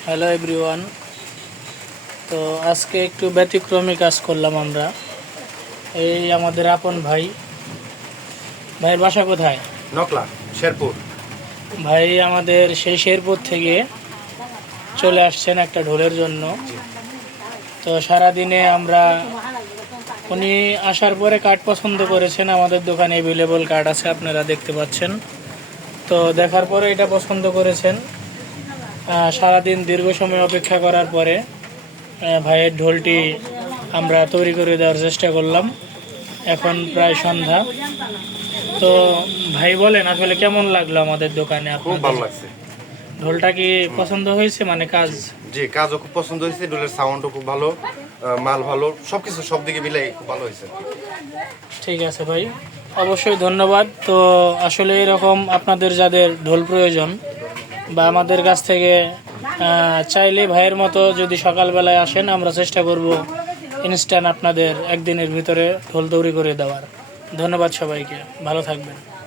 Hello everyone. তো আজকে একটু ব্যতিক্রমী কাজ করলাম আমরা। এই আমাদের আপন ভাই, ভাইয়ের বাসা কোথায়? নকলা, শেরপুর। ভাই আমাদের সেই শেরপুর থেকে চলে আসছেন একটা ঢোলের জন্য। তো সারাদিনে আমরা উনি আসার পরে কাঠ পছন্দ করেছেন, আমাদের দোকানে অ্যাভেলেবল কাঠ আছে, আপনারা দেখতে পাচ্ছেন। তো দেখার পরে এটা পছন্দ করেছেন। সারাদিন দীর্ঘ সময় অপেক্ষা করার পরে ভাইয়ের ঢোলটি আমরা তৈরি করে দেওয়ার চেষ্টা করলাম। এখন প্রায় সন্ধ্যা। তো ভাই বলেন আসলে কেমন লাগলো আমাদের দোকানে? খুব ভালো লাগছে। ঢোলটা কি পছন্দ হয়েছে? মানে কাজ? জি, কাজও খুব পছন্দ হয়েছে, ঢোলের সাউন্ডও খুব ভালো, মাল ভালো, সবকিছু সব দিকে মিলে খুব ভালো হয়েছে। ঠিক আছে ভাই, অবশ্যই ধন্যবাদ। তো আসলে এরকম আপনাদের যাদের ঢোল প্রয়োজন বা আমাদের কাছ থেকে চাইলে ভাইয়ের মতো যদি সকালবেলায় আসেন, আমরা চেষ্টা করব ইনস্ট্যান্ট আপনাদের একদিনের ভিতরে ঢোল তৈরি করে দেওয়ার। ধন্যবাদ সবাইকে, ভালো থাকবেন।